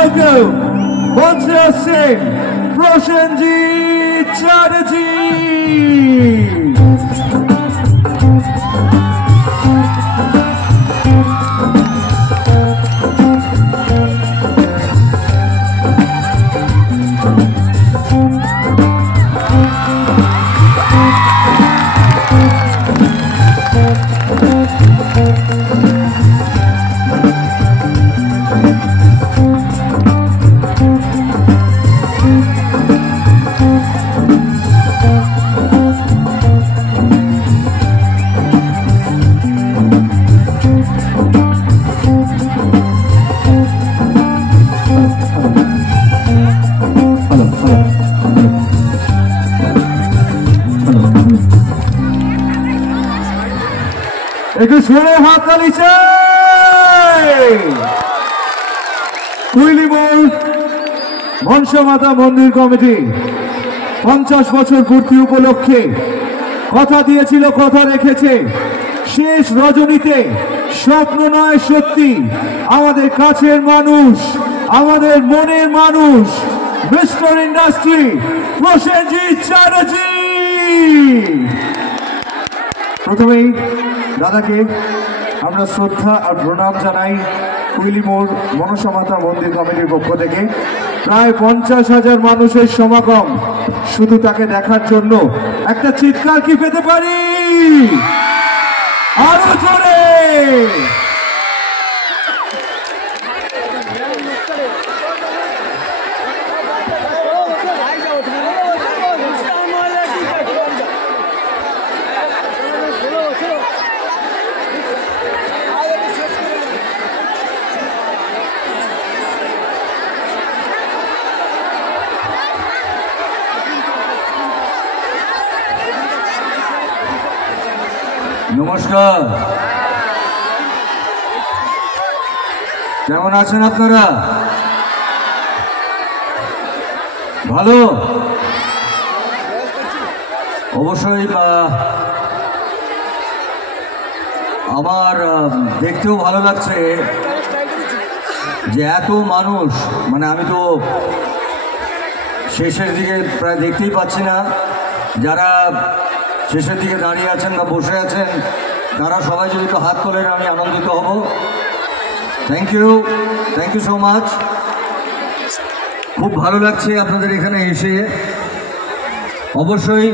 welcome Monster Singh, Roshanjit Chatterjee. একটু সুরে হাত তালি চাই। কুইলিমোড় মনসা মাতা মন্দির কমিটি 50 বছর পূর্তি উপলক্ষে কথা দিয়েছিল, কথা রেখেছে। শেষ রজনীতে স্বপ্ন নয় সত্যি, আমাদের কাছের মানুষ, আমাদের মনের মানুষ, মিস্টার ইন্ডাস্ট্রি প্রসেনজিৎ চ্যাটার্জি। প্রথমেই দাদাকে আমরা শ্রদ্ধা আর প্রণাম জানাই কুইলিমোড় মনসা মাতা মন্দির কমিটির পক্ষ থেকে। প্রায় 50,000 মানুষের সমাগম শুধু তাকে দেখার জন্য। একটা চিৎকার কি পেতে পারি? আরো জোরে। নমস্কার, কেমন আছেন আপনারা? ভালো? অবশ্যই আমার দেখতেও ভালো লাগছে যে এত মানুষ, মানে আমি তো শেষের দিকে প্রায় দেখতেই পাচ্ছি না। যারা শেষের দিকে দাঁড়িয়ে আছেন বা বসে আছেন তারা সবাই যদি একটু হাত তোলেন আমি আনন্দিত হব। Thank you so much. খুব ভালো লাগছে আপনাদের এখানে এসে। অবশ্যই